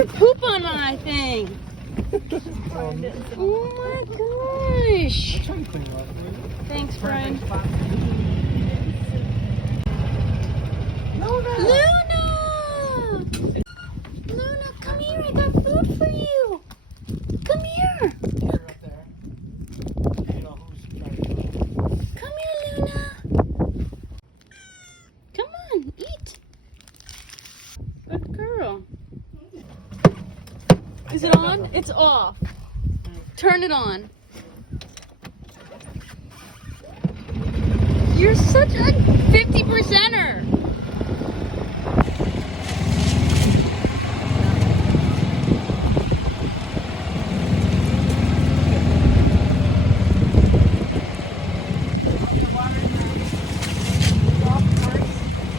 your poop on my thing. Oh my gosh. Thanks, Brian. Luna! Luna, come here. I got food for you. Come here. Come here, Luna. Come on, eat. Good girl. Is it on? It's off. Turn it on. You're such a 50%er.